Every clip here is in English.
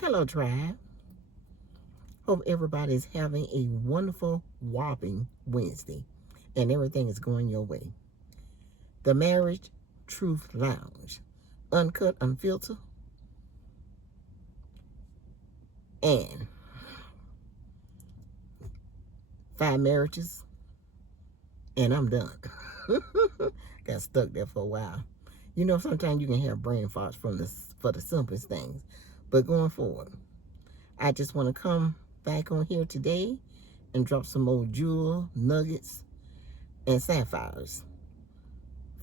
Hello, tribe. Hope everybody's having a wonderful, whopping Wednesday and everything is going your way. The Marriage Truth Lounge, uncut, unfiltered, and 5 marriages, and I'm done. Got stuck there for a while. You know, sometimes you can have brain farts for the simplest things. But going forward, I just want to come back on here today and drop some more jewel nuggets and sapphires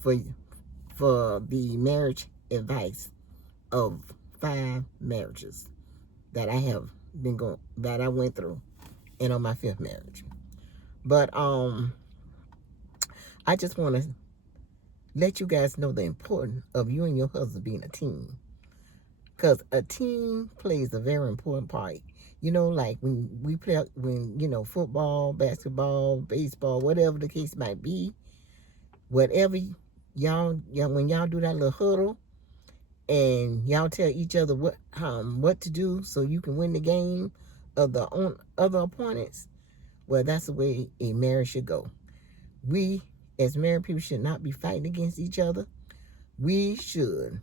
for the marriage advice of 5 marriages that I went through and on my 5th marriage. But I just want to let you guys know the importance of you and your husband being a team, because a team plays a very important part. You know, like when football, basketball, baseball, whatever the case might be, whatever when y'all do that little huddle and y'all tell each other what to do so you can win the game of the other opponents. Well, that's the way a marriage should go. We as married people should not be fighting against each other. We should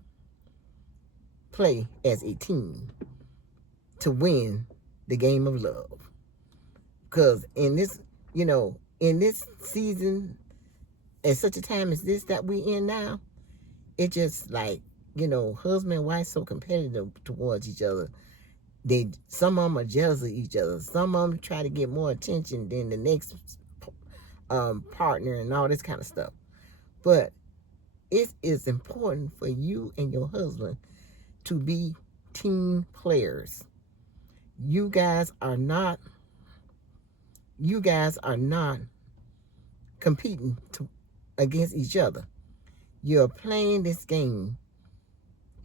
play as a team to win the game of love. Because in this season, at such a time as this that we in now, it just like, husband and wife so competitive towards each other. Some of them are jealous of each other. Some of them try to get more attention than the next partner and all this kind of stuff. But it is important for you and your husband to be team players. You guys are not competing against each other. You're playing this game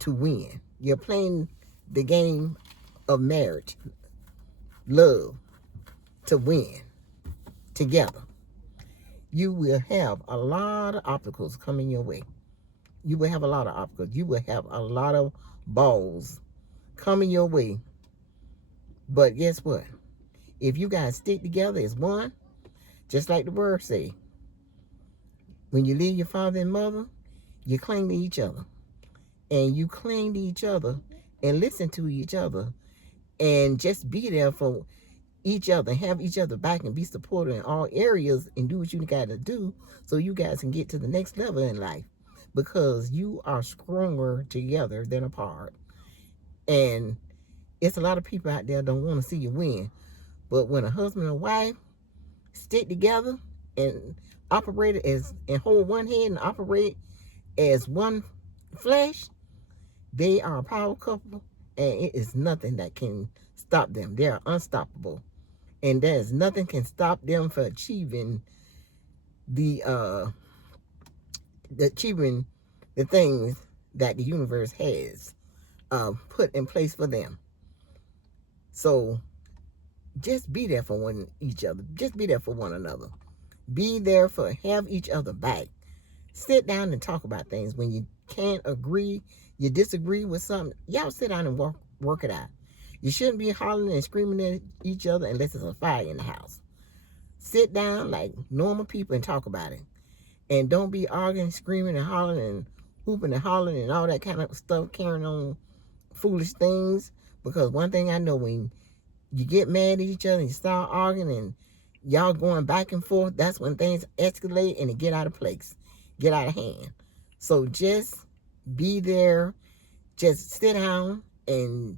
to win. You're playing the game of marriage, love, to win together. You will have a lot of obstacles coming your way. You will have a lot of obstacles. You will have a lot of balls coming your way. But guess what? If you guys stick together as one, just like the word say, when you leave your father and mother, you cling to each other. And you cling to each other and listen to each other and just be there for each other, have each other back and be supportive in all areas and do what you got to do so you guys can get to the next level in life, because you are stronger together than apart. And it's a lot of people out there don't want to see you win, but when a husband and wife stick together and hold one head and operate as one flesh, they are a power couple, and it is nothing that can stop them. They are unstoppable, and there's nothing can stop them from achieving the things that the universe has put in place for them. So just be there for each other. Just be there for one another. Be there have each other back. Sit down and talk about things. When you can't agree, you disagree with something, y'all sit down and work it out. You shouldn't be hollering and screaming at each other unless there's a fire in the house. Sit down like normal people and talk about it. And don't be arguing, screaming, and hollering, and hooping and hollering and all that kind of stuff, carrying on foolish things. Because one thing I know, when you get mad at each other and you start arguing and y'all going back and forth, that's when things escalate and it get out of place, get out of hand. So just be there. Just sit down and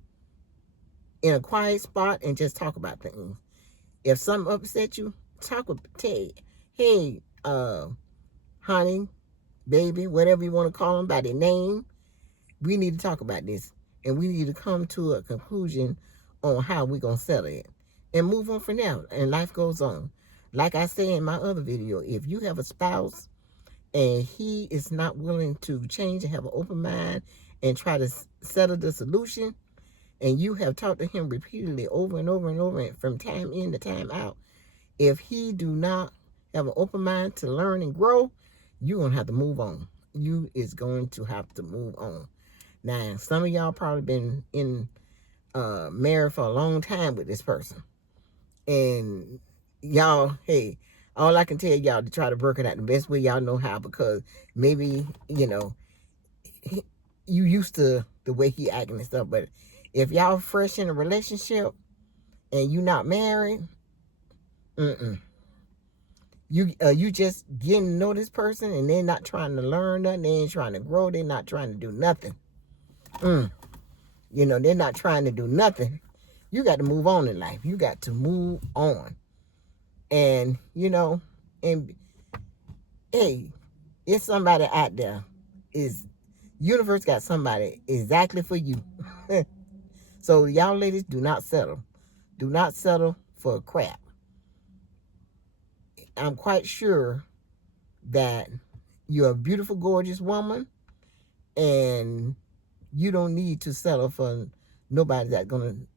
in a quiet spot and just talk about things. If something upset you, hey, honey, baby, whatever you want to call them by their name, we need to talk about this. And we need to come to a conclusion on how we're going to settle it. And move on from there. And life goes on. Like I said in my other video, if you have a spouse and he is not willing to change and have an open mind and try to settle the solution, and you have talked to him repeatedly over and over and over from time in to time out, if he do not have an open mind to learn and grow, you're going to have to move on. You is going to have to move on. Now, some of y'all probably been in married for a long time with this person. And y'all, hey, all I can tell y'all to try to work it out the best way y'all know how, because maybe, you used to the way he acting and stuff. But if y'all fresh in a relationship and you not married, you just getting to know this person, and they're not trying to learn nothing. They ain't trying to grow. They're not trying to do nothing. They're not trying to do nothing. You got to move on in life. You got to move on. And, and hey, it's somebody out there. Universe got somebody exactly for you. So y'all ladies, do not settle. Do not settle for crap. I'm quite sure that you're a beautiful, gorgeous woman, and you don't need to settle for nobody that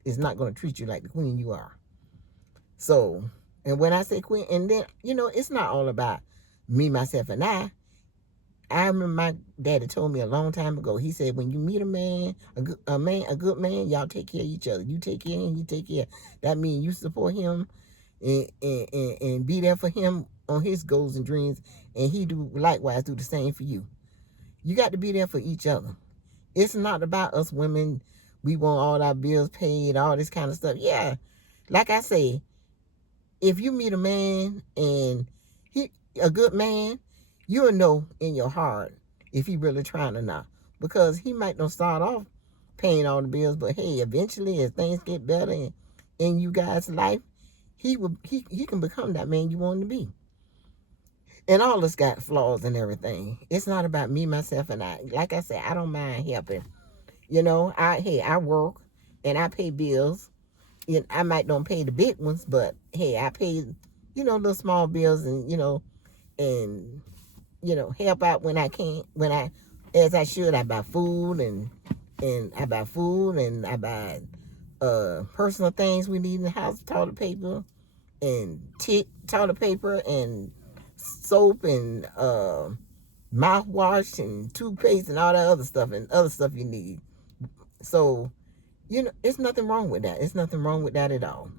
is not gonna treat you like the queen you are. So, and when I say queen, and then it's not all about me, myself, and I. I remember my daddy told me a long time ago. He said, when you meet a man, a good man, y'all take care of each other. You take care of him, he take care. That means you support him and be there for him on his goals and dreams, and he do likewise do the same for you. You got to be there for each other. It's not about us women. We want all our bills paid, all this kind of stuff. Yeah, like I say, if you meet a man and he a good man, you'll know in your heart if he really trying or not, because he might not start off paying all the bills, but hey, eventually as things get better in you guys' life, he can become that man you want him to be. And all of us got flaws and everything. It's not about me, myself, and I. Like I said, I don't mind helping. I work and I pay bills. I might don't pay the big ones, but hey, I pay, little small bills, and and help out when I can, as I should. I buy food and I buy personal things we need in the house, toilet paper and toilet paper and soap and mouthwash and toothpaste and all that other stuff and other stuff you need. So, it's nothing wrong with that. It's nothing wrong with that at all.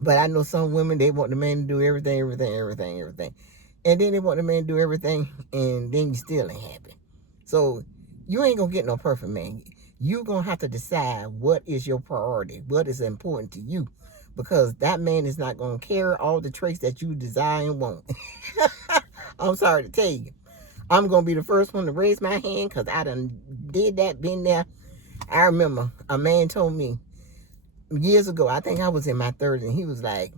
But I know some women, they want the man to do everything. And then they want the man to do everything, and then you still ain't happy. So you ain't going to get no perfect man. You're going to have to decide what is your priority, what is important to you, because that man is not going to carry all the traits that you desire and want. I'm sorry to tell you. I'm going to be the first one to raise my hand, because I done did that, been there. I remember a man told me years ago, I think I was in my 30s, and he was like,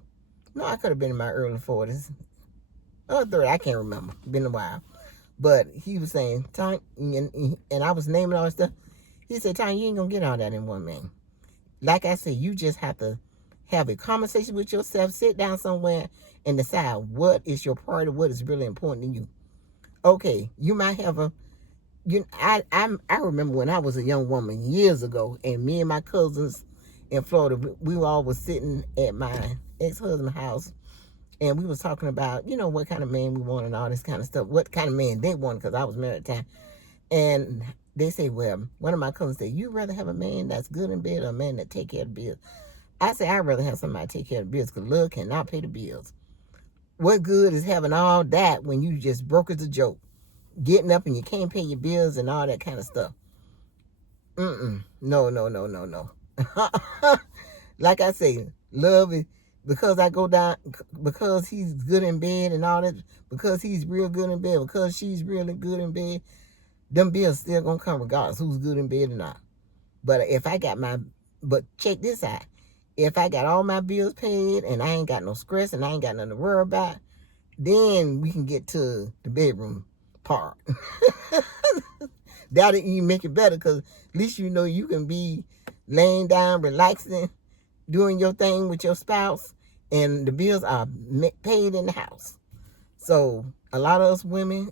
no, I could have been in my early 40s. Or 30, I can't remember. Been a while. But he was saying, Tony, and I was naming all that stuff. He said, Tony, you ain't going to get all that in one man. Like I said, you just have to have a conversation with yourself, sit down somewhere, and decide what is your priority, what is really important to you. Okay, you might have I remember when I was a young woman years ago, and me and my cousins in Florida, we all was sitting at my ex-husband's house, and we was talking about, what kind of man we want and all this kind of stuff, what kind of man they want, because I was married at the time. And they say, well, one of my cousins said, you rather have a man that's good in bed or a man that take care of the bills? I say, I'd rather have somebody take care of the bills, because love cannot pay the bills. What good is having all that when you just broke as a joke? Getting up and you can't pay your bills and all that kind of stuff. No. Like I say, love is, because I go down, because he's good in bed and all that, because he's real good in bed, because she's really good in bed, them bills still gonna come regardless who's good in bed or not. But but check this out. If I got all my bills paid and I ain't got no stress and I ain't got nothing to worry about, then we can get to the bedroom part. That'll even make it better, because at least you can be laying down, relaxing, doing your thing with your spouse, and the bills are paid in the house. So a lot of us women,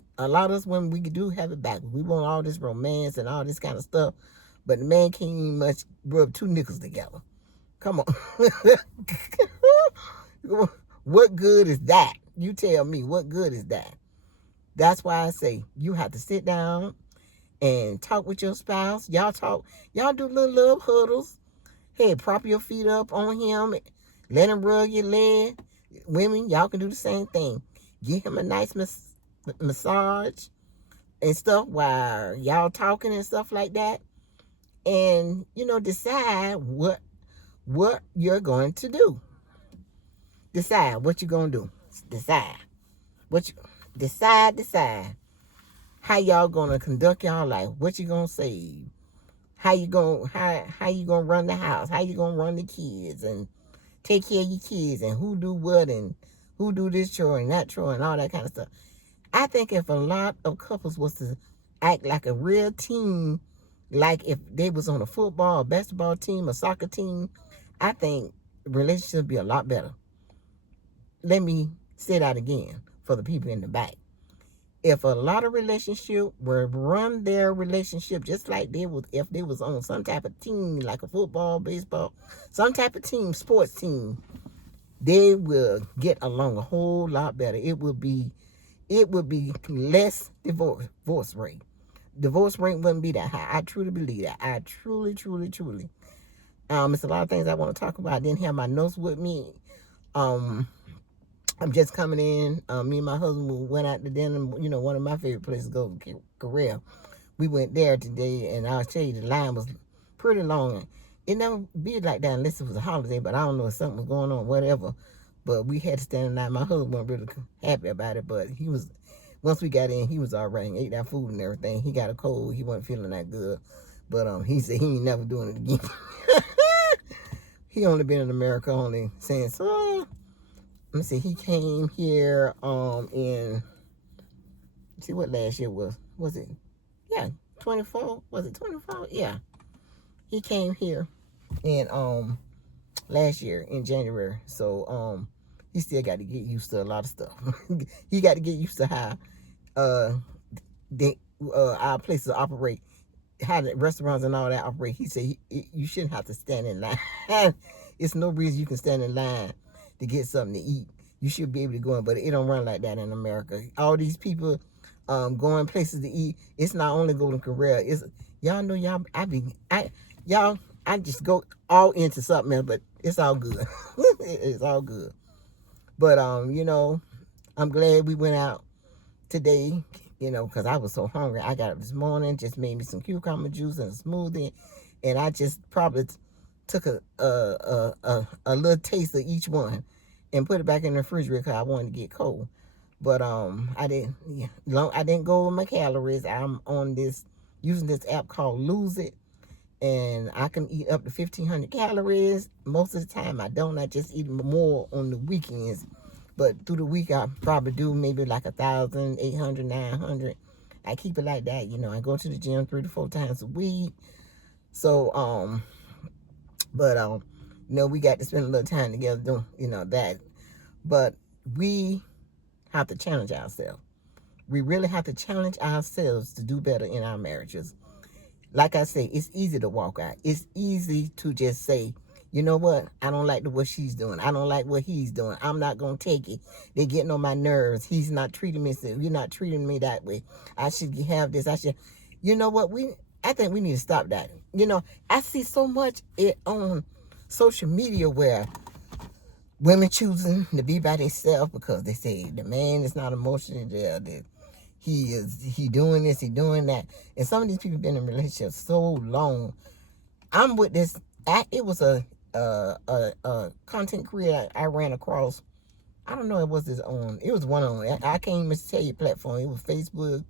we do have it backwards. We want all this romance and all this kind of stuff, but the man can't even much rub two nickels together. Come on. What good is that? You tell me, what good is that? That's why I say you have to sit down and talk with your spouse. Y'all do little love huddles. Hey, prop your feet up on him. Let him rub your leg. Women, y'all can do the same thing. Give him a nice massage and stuff while y'all talking and stuff like that. And, decide what you're going to do. Decide what you're going to do. Decide. What you decide how y'all going to conduct y'all life. What you going to say. How you going to run the house. How you going to run the kids and take care of your kids and who do what and who do this chore and that chore and all that kind of stuff. I think if a lot of couples was to act like a real team, like if they was on a football, or basketball team, or soccer team, I think relationships would be a lot better. Let me say that again for the people in the back. If a lot of relationships would run their relationship just like they would if they was on some type of team, like a football, baseball, some type of team, sports team, they will get along a whole lot better. It would be less divorce rate. Divorce rate wouldn't be that high. I truly believe that. I truly. It's a lot of things I want to talk about. I didn't have my notes with me. I'm just coming in. Me and my husband went out to dinner. One of my favorite places to go, Korea. We went there today, and I'll tell you, the line was pretty long. It never be like that unless it was a holiday, but I don't know if something was going on, whatever. But we had to stand in line. My husband wasn't really happy about it, but once we got in, he was all right and ate that food and everything. He got a cold. He wasn't feeling that good. But he said he ain't never doing it again. He only been in America only since, let me see, he came here in, see what last year was. Was it? Yeah, 24? Was it 24? Yeah. He came here in last year in January. So he still got to get used to a lot of stuff. He got to get used to how our places operate, how the restaurants and all that operate. He said you shouldn't have to stand in line. It's no reason you can stand in line to get something to eat. You should be able to go in, but it don't run like that in America. All these people going places to eat. It's not only going to Korea. It's y'all know y'all. I just go all into something else, but it's all good. It's all good. But I'm glad we went out today. Because I was so hungry. I got up this morning, just made me some cucumber juice and a smoothie, and I just probably took a little taste of each one and put it back in the refrigerator because I wanted to get cold. But I didn't go over my calories. I'm on using this app called Lose It, and I can eat up to 1,500 calories. Most of the time I don't. I just eat more on the weekends. But through the week, I probably do maybe like 1,000, 800, 900. I keep it like that. I go to the gym 3 to 4 times a week. So, we got to spend a little time together doing, that. But we have to challenge ourselves. We really have to challenge ourselves to do better in our marriages. Like I say, it's easy to walk out. It's easy to just say, you know what? I don't like what she's doing. I don't like what he's doing. I'm not going to take it. They're getting on my nerves. He's not treating me. You're not treating me that way. I should have this. You know what? I think we need to stop that. I see so much on social media where women choosing to be by themselves because they say the man is not emotionally there. He doing this, he doing that. And some of these people been in relationships so long. I'm with this. It was a content creator I ran across. I don't know it was one on. I can't even tell you platform. It was Facebook,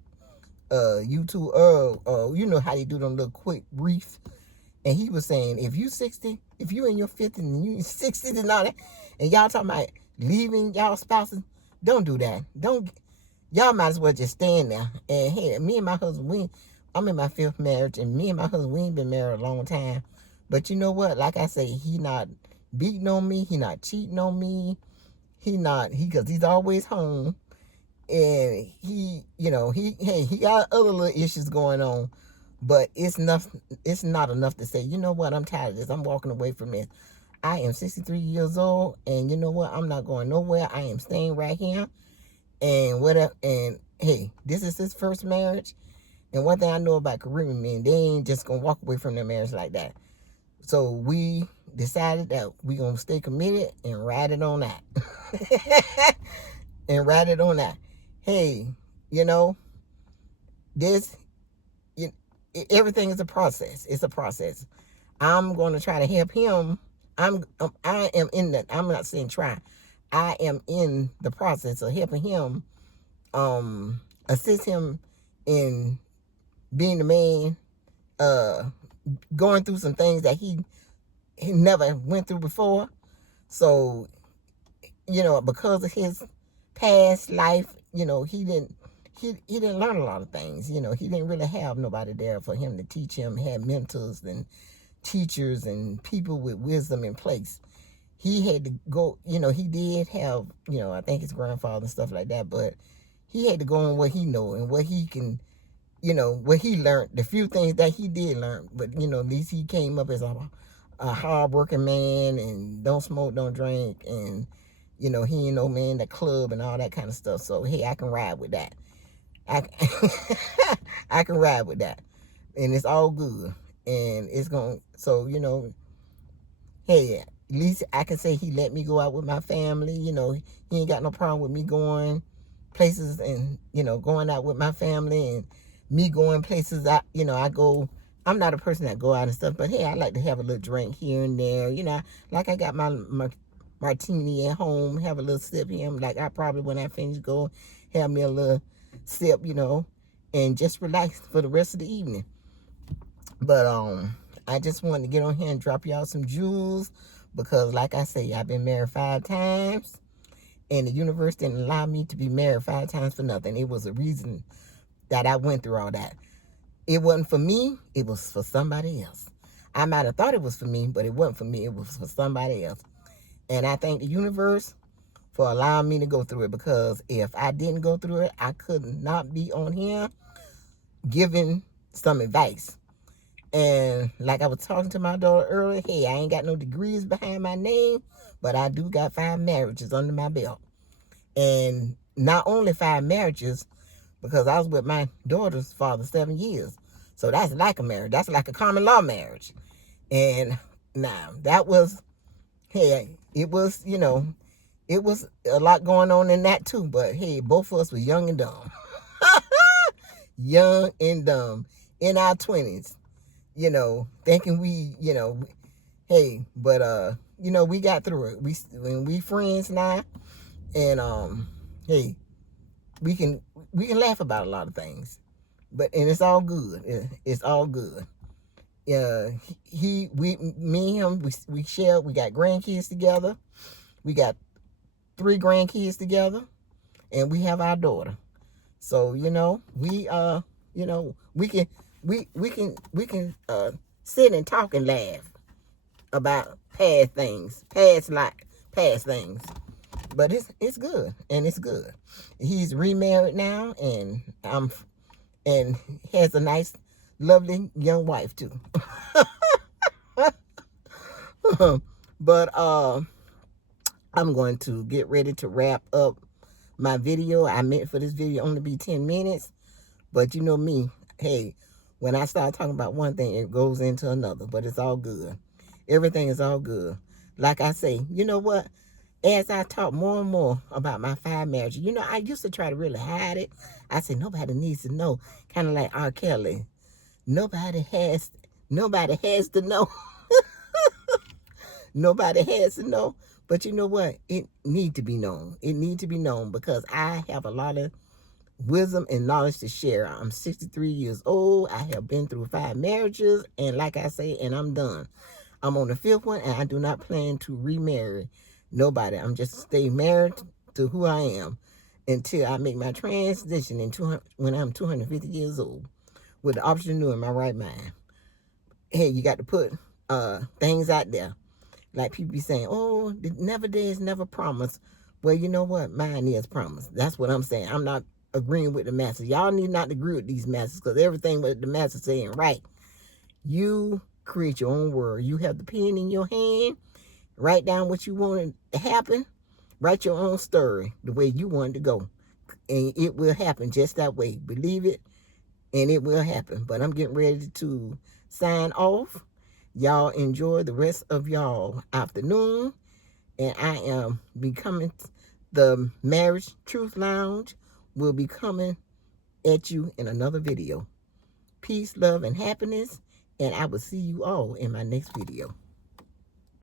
YouTube, you know how they do them little quick brief. And he was saying, if you 60, if you in your 50s and you 60s and all that, and y'all talking about leaving y'all spouses, don't do that. Y'all might as well just stand there. And hey, me and my husband, I'm in my 5th marriage, and me and my husband, we ain't been married a long time. But you know what? Like I say, he not beating on me. He not cheating on me. Because he's always home. And he got other little issues going on. But it's not enough to say, you know what? I'm tired of this. I'm walking away from this. I am 63 years old. And you know what? I'm not going nowhere. I am staying right here. And whatever. And hey, this is his first marriage. And one thing I know about Caribbean men, they ain't just gonna walk away from their marriage like that. So we decided that we gonna stay committed and ride it on that. And ride it on that. Hey, you know, this, you, everything is a process. It's a process. I'm going to try to help him. I am in that. I'm not saying try. I am in the process of helping him, assist him in being the man, going through some things that he never went through before. So, because of his past life, he didn't learn a lot of things. He didn't really have nobody there for him to teach him. He had mentors and teachers and people with wisdom in place. He had to go, he did have, I think his grandfather and stuff like that, but he had to go on what he know and what he can, what he learned, the few things that he did learn. But, at least he came up as a hard-working man and don't smoke, don't drink, and, he ain't no man that club and all that kind of stuff. So, hey, I can ride with that. I can ride with that. And it's all good. And it's going, so, hey, at least I can say he let me go out with my family. He ain't got no problem with me going places and, going out with my family and me going places. I go, I'm not a person that go out and stuff, but hey, I like to have a little drink here and there. Like I got my martini at home, have a little sip here. Like I probably, when I finish, go have me a little sip, and just relax for the rest of the evening. But I just wanted to get on here and drop y'all some jewels because, like I say, I've been married 5 times, and the universe didn't allow me to be married 5 times for nothing. It was a reason that I went through all that. It wasn't for me. It was for somebody else. I might have thought it was for me, but it wasn't for me. It was for somebody else. And I thank the universe for allowing me to go through it, because if I didn't go through it, I could not be on here giving some advice. And like I was talking to my daughter earlier, hey, I ain't got no degrees behind my name, but I do got 5 marriages under my belt. And not only 5 marriages, because I was with my daughter's father 7 years. So that's like a marriage. That's like a common law marriage. And now that was, hey, it was, it was a lot going on in that too. But hey, both of us were young and dumb. Young and dumb in our 20s, thinking we, hey, but we got through it. We friends now, and hey, we can laugh about a lot of things, and it's all good. It's all good. Me and him, we share. We got grandkids together. We got 3 grandkids together, and we have our daughter. So we can sit and talk and laugh about past things, past things. But it's good, and it's good. He's remarried now, and has a nice, lovely young wife too. But I'm going to get ready to wrap up my video. I meant for this video only be 10 minutes, but you know me, hey, when I start talking about one thing, it goes into another, but it's all good. Everything is all good. Like I say, you know what? As I talk more and more about my 5 marriages, I used to try to really hide it. I said, nobody needs to know. Kind of like R. Kelly. Nobody has to know. Nobody has to know. But you know what? It need to be known. It need to be known because I have a lot of wisdom and knowledge to share. I'm 63 years old. I have been through 5 marriages. And like I say, and I'm done. I'm on the 5th one, and I do not plan to remarry nobody. I'm just stay married to who I am until I make my transition when I'm 250 years old with the option to in my right mind. Hey, you got to put things out there. Like people be saying, oh, never days, never promise. Well, you know what? Mine is promise. That's what I'm saying. I'm not agreeing with the masses. Y'all need not to agree with these masses because everything what the masses saying right. You create your own world. You have the pen in your hand. Write down what you want to happen. Write your own story the way you want it to go. And it will happen just that way. Believe it. and it will happen. But I'm getting ready to sign off. Y'all enjoy the rest of y'all afternoon, and I am becoming the Marriage Truth Lounge will be coming at you in another video. Peace, love, and happiness, and I will see you all in my next video.